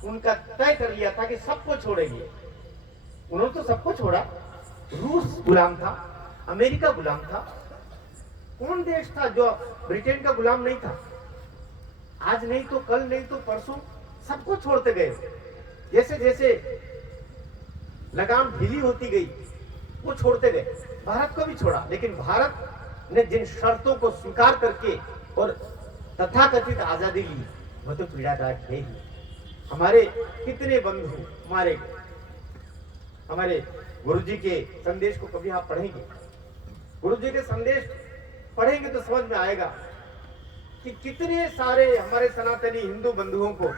उनका तय कर लिया था कि सबको छोड़ेंगे। उन्होंने तो सबको छोड़ा। रूस गुलाम था, अमेरिका गुलाम था, कौन देश था जो ब्रिटेन का गुलाम नहीं था? आज नहीं तो कल, नहीं तो परसों सबको छोड़ते गए। जैसे जैसे लगाम ढीली होती गई वो छोड़ते गए। भारत को भी छोड़ा, लेकिन भारत ने जिन शर्तों को स्वीकार करके और तथाकथित आजादी ली, वो तो पीड़ादायक है ही। हमारे कितने बंधु मारे गए। हमारे गुरुजी के संदेश को कभी आप पढ़ेंगे, गुरुजी के संदेश पढ़ेंगे तो समझ में आएगा कि कितने सारे हमारे सनातनी हिंदू बंधुओं को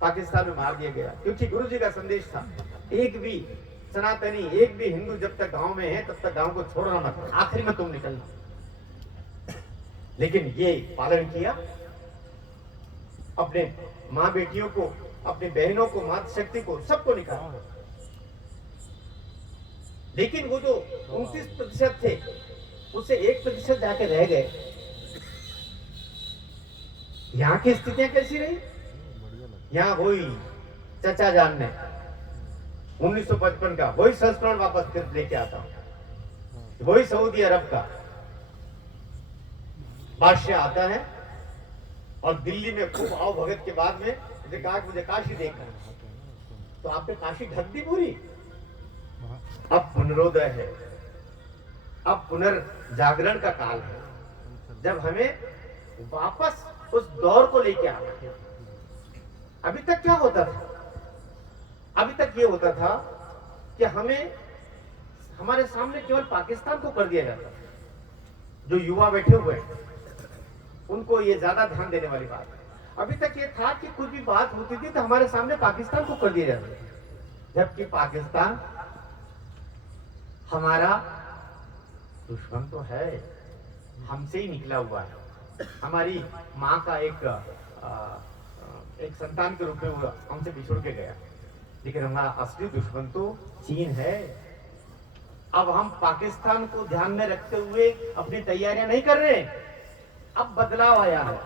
पाकिस्तान में मार दिया गया, क्योंकि गुरुजी का संदेश था, एक भी सनातनी, एक भी हिंदू जब तक गांव में है तब तक गांव को छोड़ना मत, आखिरी में तुम निकलना। लेकिन ये पालन किया, अपने माँ बेटियों को, अपनी बहनों को, मातृशक्ति को, सबको निकाला। लेकिन वो जो 29% थे उससे 1% जाके रह गए। यहाँ की स्थितियां कैसी रही? यहाँ वही चचा जान ने 1955 का वही संस्करण वापस फिर लेके आता हूं। वही सऊदी अरब का बादशाह आता है और दिल्ली में खूब आओ भगत के बाद में मुझे कहा कि मुझे काशी देखना है। तो आपने काशी ढक दी पूरी। अब पुनरोदय है, अब पुनर्जागरण का काल है, जब हमें वापस उस दौर को लेके आना है। अभी तक क्या होता था? अभी तक ये होता था कि हमें हमारे सामने केवल पाकिस्तान को कर दिया जाता था। जो युवा बैठे हुए हैं उनको ये ज्यादा ध्यान देने वाली बात है। अभी तक ये था कि कुछ भी बात होती थी तो हमारे सामने पाकिस्तान को कर दिया जाता था, जबकि पाकिस्तान हमारा दुश्मन तो है, हमसे ही निकला हुआ है। हमारी माँ का एक संतान के रूप में वो हमसे बिछुड़ के गया, लेकिन हमारा असली दुश्मन तो चीन है। अब हम पाकिस्तान को ध्यान में रखते हुए अपनी तैयारियां नहीं कर रहे। अब बदलाव आया है।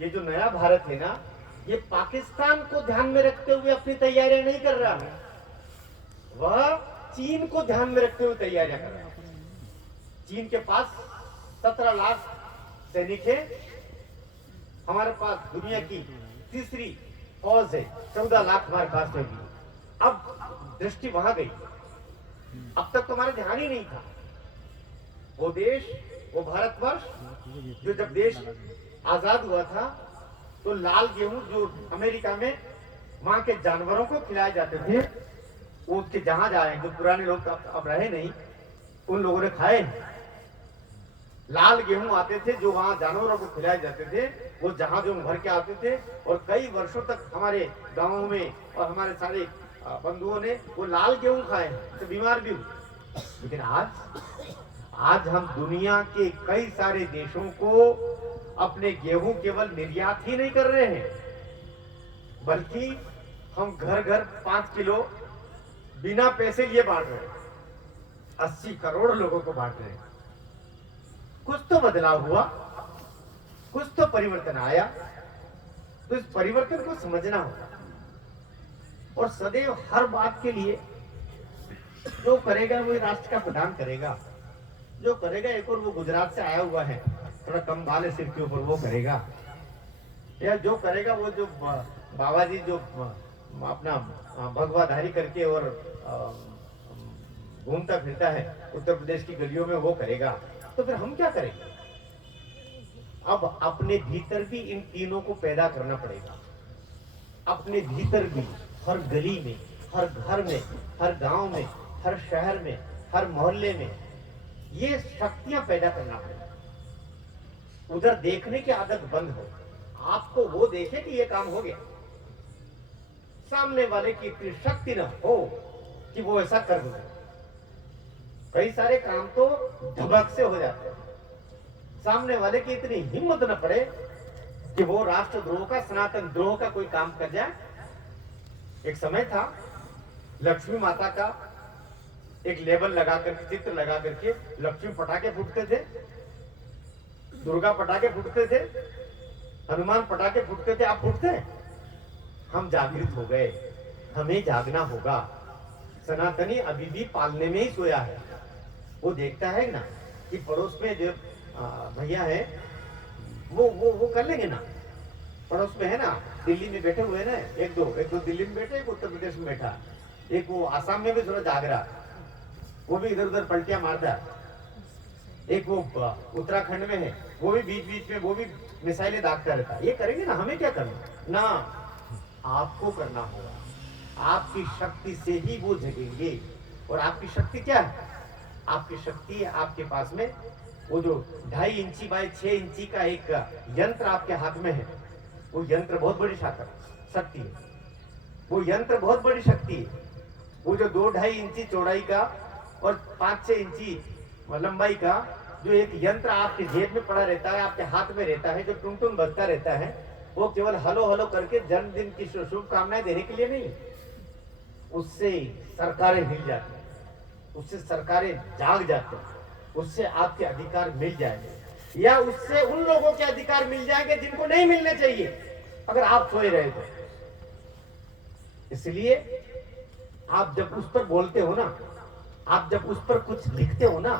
ये जो नया भारत है ना, ये पाकिस्तान को ध्यान में रखते हुए अपनी तैयारियां नहीं कर रहा है, वह चीन को ध्यान में रखते हुए तैयारियां कर रहा है। चीन के पास 17 लाख सैनिक है, हमारे पास दुनिया की तीसरी फौज है, 14 लाख हमारे पास होगी। अब दृष्टि वहां गई। अब तक तो हमारा ध्यान ही नहीं था। वो देश, वो भारतवर्ष जो जब देश आजाद हुआ था तो लाल गेहूं जो अमेरिका में वहां के जानवरों को खिलाए जाते थे, वो उसके जहाज आए, जो पुराने लोग अब रहे नहीं, उन लोगों ने खाए हैं। लाल गेहूं आते थे जो वहां जानवरों को खिलाए जाते थे, वो जहाजों में भर के आते थे और कई वर्षों तक हमारे गांवों में और हमारे सारे बंधुओं ने वो लाल गेहूं खाए, तो बीमार भी हुए। लेकिन आज हम दुनिया के कई सारे देशों को अपने गेहूं केवल निर्यात ही नहीं कर रहे हैं, बल्कि हम घर घर 5 किलो बिना पैसे लिए बांट रहे हैं। 80 करोड़ लोगों को बांट रहे हैं। कुछ तो बदलाव हुआ, कुछ तो परिवर्तन आया, तो इस परिवर्तन को समझना होगा। और सदैव हर बात के लिए जो करेगा वो राष्ट्र का प्रधान करेगा, जो करेगा। एक और वो गुजरात से आया हुआ है, थोड़ा कम बाल है सिर के ऊपर, वो करेगा। या जो करेगा वो जो बाबा जी जो अपना भगवाधारी करके और घूमता फिरता है उत्तर प्रदेश की गलियों में, वो करेगा। तो फिर हम क्या करेंगे? अब अपने भीतर भी इन तीनों को पैदा करना पड़ेगा। अपने भीतर भी, हर गली में, हर घर में, हर गांव में, हर शहर में, हर मोहल्ले में ये शक्तियां पैदा करना पड़ेगा। उधर देखने की आदत बंद हो, आपको वो देखे कि ये काम हो गया, सामने वाले की इतनी शक्ति न हो कि वो ऐसा कर दे। कई सारे काम तो धमक से हो जाते हैं, सामने वाले की इतनी हिम्मत न पड़े कि वो राष्ट्रद्रोह का, सनातन द्रोह का कोई काम कर जाए। एक समय था, लक्ष्मी माता का एक लेबल लगाकर, चित्र लगा करके लक्ष्मी पटाखे फूटते थे, दुर्गा पटाखे फूटते थे, हनुमान पटाखे फूटते थे। आप फूटते हैं? हम जागृत हो गए, हमें जागना होगा। सनातनी अभी भी पालने में ही सोया है। वो देखता है ना कि पड़ोस में जो भैया है वो कर लेंगे ना, पड़ोस में है ना, दिल्ली में बैठे हुए ना, एक दो दिल्ली में बैठे, एक उत्तर प्रदेश में बैठा, एक वो आसाम में भी थोड़ा जाग रहा, वो भी इधर उधर पलटियां मारता है, एक वो उत्तराखंड में है, वो भी बीच बीच में वो भी मिसाइलें दागता रहता है। ये करेंगे ना, हमें क्या करना ना, आपको करना होगा। आपकी शक्ति से ही वो जगेंगे। और आपकी शक्ति क्या है? आपकी शक्ति है आपके पास में वो जो 2.5 इंची बाय 6 इंची का एक यंत्र आपके हाथ में है। वो यंत्र बहुत बड़ी शक्ति है, वो यंत्र बहुत बड़ी शक्ति है। वो जो 2-2.5 इंची चौड़ाई का और 5-6 इंची लंबाई का जो एक यंत्र आपके जेब में पड़ा रहता है, आपके हाथ में रहता है, जो टुन टुन बजता रहता है, वो केवल हलो हलो करके जन्मदिन की शुभकामनाएं देने के लिए नहीं, उससे सरकारें हिल जाती हैं, उससे सरकारें जाग जाते हैं, उससे आपके अधिकार मिल जाएंगे, या उससे उन लोगों के अधिकार मिल जाएंगे जिनको नहीं मिलने चाहिए अगर आप सोए रहे तो। इसलिए आप जब उस पर बोलते हो ना, आप जब उस पर कुछ लिखते हो ना,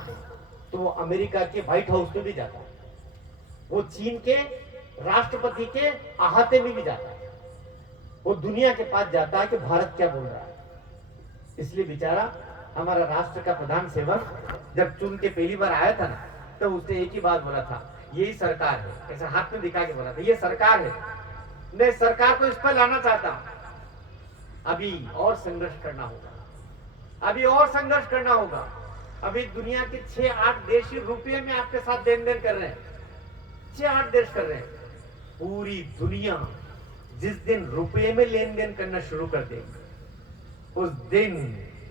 तो वो अमेरिका के व्हाइट हाउस में भी जाता है, वो चीन के राष्ट्रपति के अहाते में भी जाता है, वो दुनिया के पास जाता है कि भारत क्या बोल रहा है। इसलिए बेचारा हमारा राष्ट्र का प्रधान सेवक जब चुन के पहली बार आया था ना, तो उसने एक ही बात बोला था, यही सरकार है, ऐसा हाथ में दिखा के बोला था, ये सरकार है। मैं सरकार को इस पर लाना चाहता हूं। अभी और संघर्ष करना होगा, अभी और संघर्ष करना होगा। अभी दुनिया के 6-8 देश रुपये में आपके साथ लेन देन कर रहे हैं, 6-8 देश कर रहे हैं। पूरी दुनिया जिस दिन रुपये में लेन देन करना शुरू कर देगी, उस दिन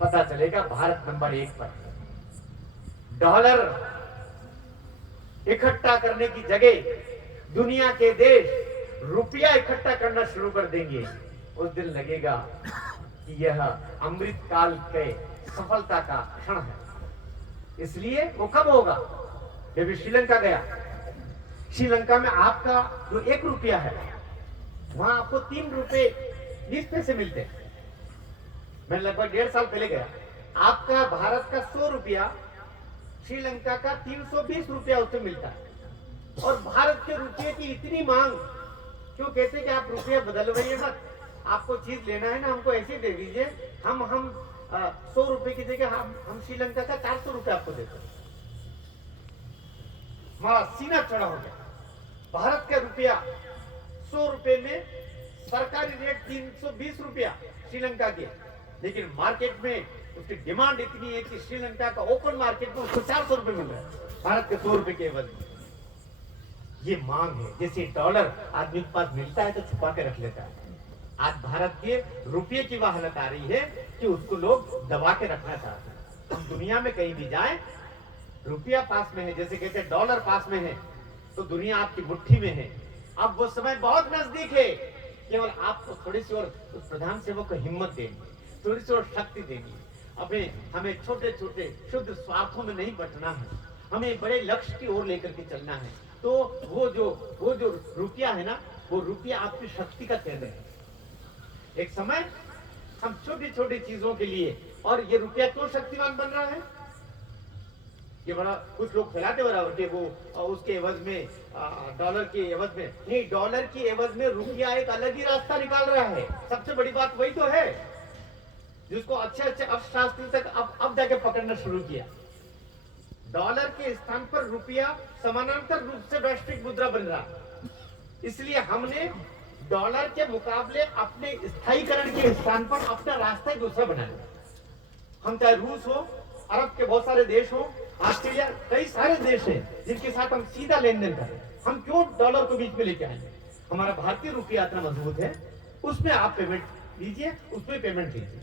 पता चलेगा भारत नंबर 1 पर। डॉलर इकट्ठा करने की जगह दुनिया के देश रुपया इकट्ठा करना शुरू कर देंगे। उस दिन लगेगा कि यह अमृत काल के सफलता का क्षण है। इसलिए वो कब होगा? जब श्रीलंका गया, श्रीलंका में आपका जो 1 रुपया है, वहां आपको 3 रुपए 20 पैसे मिलते हैं। मैं लगभग 1.5 साल पहले गया, आपका भारत का 100 रुपया श्रीलंका का 320 रुपया उससे मिलता है। और भारत के रुपये की इतनी मांग क्यों? कहते कि आप रुपये बदलवाइए मत, आपको चीज लेना है ना, हमको ऐसे दे दीजिए, हम 100 रुपए की जगह हम श्रीलंका का 400 रुपये आपको देते हैं। हमारा सीना चढ़ा हो गया। भारत का रुपया 100 रुपए में सरकारी रेट 320 रुपया श्रीलंका के, लेकिन मार्केट में उसकी डिमांड इतनी है कि श्रीलंका का ओपन मार्केट में उसको 400 रुपए मिल रहा है, भारत के 100 रुपए के एवज में। ये मांग है। जैसे डॉलर आदमी के पास मिलता है तो छुपा के रख लेता है, आज भारत के रुपये की वह हालत आ रही है कि उसको लोग दबा के रखना चाहते हैं। हम दुनिया में कहीं भी जाए, रुपया पास में है, जैसे कहते हैं डॉलर पास में है, तो दुनिया आपकी मुट्ठी में है। अब वो समय बहुत नजदीक है, केवल आपको थोड़ी सी और उस प्रधान सेवक को हिम्मत देनी, थोड़ी सी और शक्ति देनी। हमें छोटे छोटे शुद्ध स्वार्थों में नहीं बटना है, हमें बड़े लक्ष्य की ओर लेकर के चलना है। तो वो जो रुपया है ना, वो रुपया आपकी शक्ति का केंद्र है। एक समय हम छोटी छोटी चीजों के लिए, और ये रुपया क्यों शक्तिमान बन रहा है, ये बड़ा कुछ लोग फैलाते बराबर के वो उसके एवज में डॉलर के एवज में नहीं, डॉलर के एवज में रुपया एक अलग ही रास्ता निकाल रहा है। सबसे बड़ी बात वही तो है जिसको अच्छे अच्छे अर्थशास्त्री तक अब जाके पकड़ना शुरू किया। डॉलर के स्थान पर रुपया समानांतर रूप से वैश्विक मुद्रा बन रहा, इसलिए हमने डॉलर के मुकाबले अपने स्थायीकरण के स्थान पर अपना रास्ता ही दूसरा बना लिया। हम चाहे रूस हो, अरब के बहुत सारे देश हो, ऑस्ट्रेलिया, कई सारे देश हैं जिनके साथ हम सीधा लेन देन करें, हम क्यों डॉलर को बीच में लेके आएंगे। हमारा भारतीय रुपया इतना मजबूत है, उसमें आप पेमेंट लीजिए, उसमें पेमेंट लीजिए।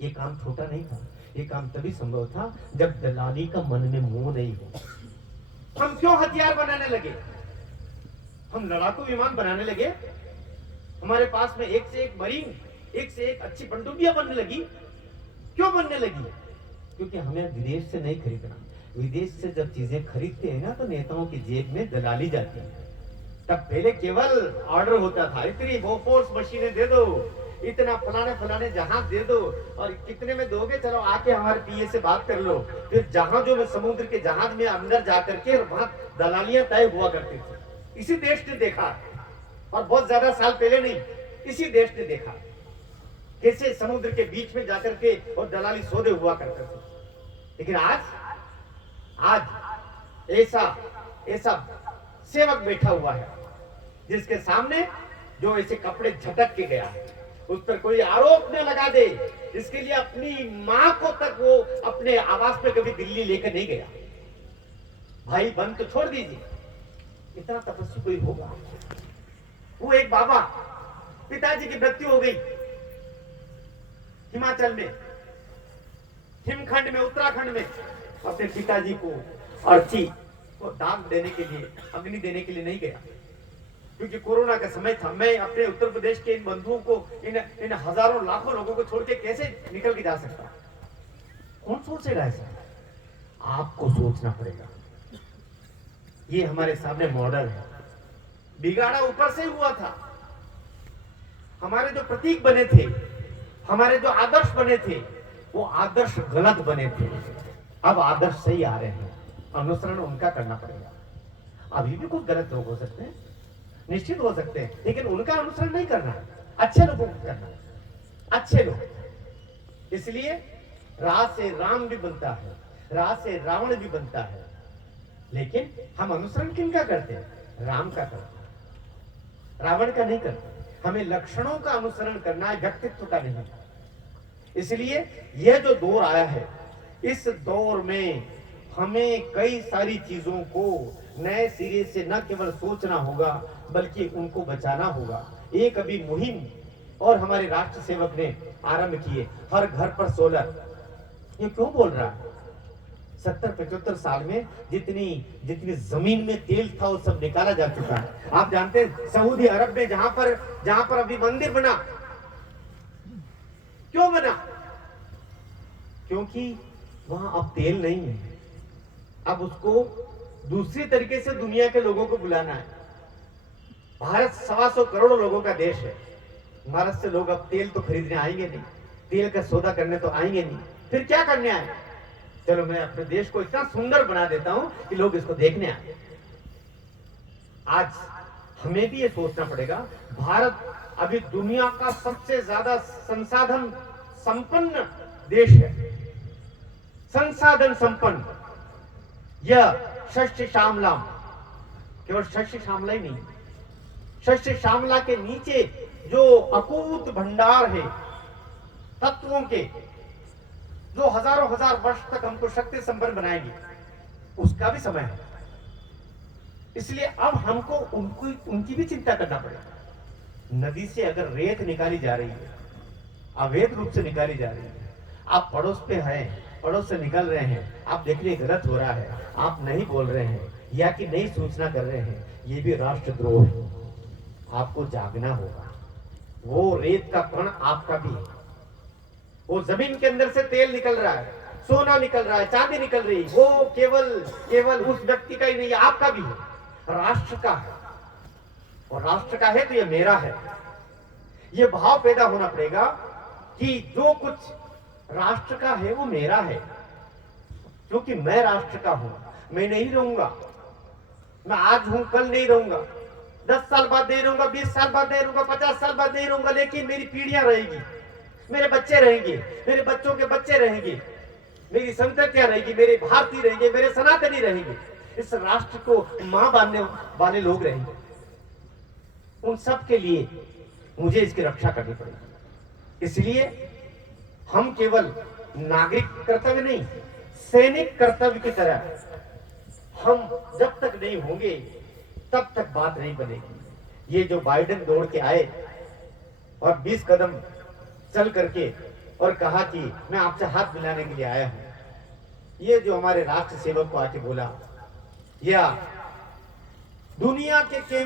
ये काम छोटा नहीं था, ये काम तभी संभव था जब दलाली का मन में मोह नहीं हो। हम क्यों हथियार बनाने लगे, हम लड़ाकू विमान बनाने लगे, हमारे पास में एक से एक मरीन, एक से एक अच्छी पनडुब्बियां बनने लगी। क्यों बनने लगी, क्योंकि हमें विदेश से नहीं खरीदना। विदेश से जब चीजें खरीदते हैं ना, तो नेताओं की जेब में दलाली जाती है। तब पहले केवल ऑर्डर होता था, इतनी बोफोर्स मशीनें दे दो, इतना फलाने जहाज दे दो, और कितने में दोगे, चलो आके हमारे पीए से बात कर लो। फिर जहाजों में, समुद्र के जहाज में अंदर जाकर के वहां दलालियां तय हुआ करती थी। इसी देश ने देखा, और बहुत ज्यादा साल पहले नहीं, इसी देश ने देखा कैसे समुद्र के बीच में जाकर के और दलाली सौदे हुआ करते थे। लेकिन आज ऐसा सेवक बैठा हुआ है जिसके सामने जो ऐसे कपड़े झटक के गया, उस पर कोई आरोप न लगा दे, इसके लिए अपनी मां को तक वो अपने आवास पे कभी दिल्ली लेकर नहीं गया। भाई बंद तो छोड़ दीजिए, इतना तपस्वी कोई होगा। वो एक बाबा, पिताजी की मृत्यु हो गई हिमाचल में, हिमखंड में, उत्तराखंड में, अपने पिताजी को अर्थी को दान देने के लिए, अग्नि देने के लिए नहीं गया, क्योंकि कोरोना का समय था। मैं अपने उत्तर प्रदेश के इन बंधुओं को, इन हजारों लाखों लोगों को छोड़ के कैसे निकल के जा सकता, कौन सोचेगा ऐसा, आपको सोचना पड़ेगा। ये हमारे सामने मॉडल है, बिगाड़ा ऊपर से हुआ था। हमारे जो प्रतीक बने थे, हमारे जो आदर्श बने थे, वो आदर्श गलत बने थे। अब आदर्श सही आ रहे हैं, अनुसरण उनका करना पड़ेगा। अभी भी कुछ गलत लोग हो सकते हैं, निश्चित हो सकते हैं, लेकिन उनका अनुसरण नहीं करना, अच्छे लोगों को करना, अच्छे लोग। इसलिए राह से राम भी बनता है, राह से रावण भी बनता है, लेकिन हम अनुसरण किनका करते हैं, राम का करते हैं, रावण का नहीं करते। हमें लक्षणों का अनुसरण करना है, व्यक्तित्व का नहीं। इसलिए यह जो दौर आया है, इस दौर में हमें कई सारी चीजों को नए सिरे से न केवल सोचना होगा, बल्कि उनको बचाना होगा। एक अभी मुहिम और हमारे राष्ट्र सेवक ने आरंभ किए, हर घर पर सोलर। ये क्यों बोल रहा है, 70-75 साल में जितनी जमीन में तेल था वो सब निकाला जा चुका है। आप जानते हैं सऊदी अरब में जहां पर अभी मंदिर बना, क्यों बना, क्योंकि वहां अब तेल नहीं है, अब उसको दूसरी तरीके से दुनिया के लोगों को बुलाना है। भारत 125 करोड़ लोगों का देश है, भारत से लोग अब तेल तो खरीदने आएंगे नहीं, तेल का सौदा करने तो आएंगे नहीं, फिर क्या करने आए, चलो मैं अपने देश को इतना सुंदर बना देता हूं कि लोग इसको देखने आए। आज हमें भी ये सोचना पड़ेगा, भारत अभी दुनिया का सबसे ज्यादा संसाधन संपन्न देश है, संसाधन संपन्न। यह शस्य श्यामला, केवल शस्य श्यामला ही नहीं, शस्य श्यामला के नीचे जो अकूत भंडार है, तत्वों के जो हजारों हजार वर्ष तक हमको शक्ति संपन्न बनाएंगे, उसका भी समय है। इसलिए अब हमको उनकी भी चिंता करना पड़ेगा। नदी से अगर रेत निकाली जा रही है, अवैध रूप से निकाली जा रही है, आप पड़ोस पे हैं, पड़ोस से निकल रहे हैं, आप देख लिए गलत हो रहा है, आप नहीं बोल रहे हैं या कि नई सूचना कर रहे हैं, ये भी राष्ट्रद्रोह है। आपको जागना होगा। वो रेत का कण आपका भी है। वो जमीन के अंदर से तेल निकल रहा है, सोना निकल रहा है, चांदी निकल रही है, वो केवल उस व्यक्ति का ही नहीं है, आपका भी है, राष्ट्र का है। और राष्ट्र का है तो ये मेरा है। ये भाव पैदा होना पड़ेगा कि जो कुछ राष्ट्र का है वो मेरा है, क्योंकि मैं राष्ट्र का हूं। मैं नहीं रहूंगा, मैं आज हूं कल नहीं रहूंगा, 10 साल बाद नहीं रहूंगा, 20 साल बाद नहीं रहूंगा, 50 साल बाद नहीं रहूंगा, लेकिन मेरी पीढ़ियां रहेगी, मेरे बच्चे रहेंगे, मेरे बच्चों के बच्चे रहेंगे, मेरी संततियां रहेगी, मेरे भारतीय रहेंगे, मेरे सनातनी रहेंगे, इस राष्ट्र को मां बांधने वाले लोग रहेंगे। उन सब के लिए मुझे इसकी रक्षा करनी पड़ेगी। इसलिए हम केवल नागरिक कर्तव्य नहीं, सैनिक कर्तव्य की तरह हम जब तक नहीं होंगे तब तक बात नहीं बनेगी। ये जो बाइडेन दौड़ के आए और 20 कदम चल करके और कहा कि मैं आपसे हाथ मिलाने के लिए आया हूं, ये जो हमारे राष्ट्र सेवक को आके बोला, या दुनिया के कैमरे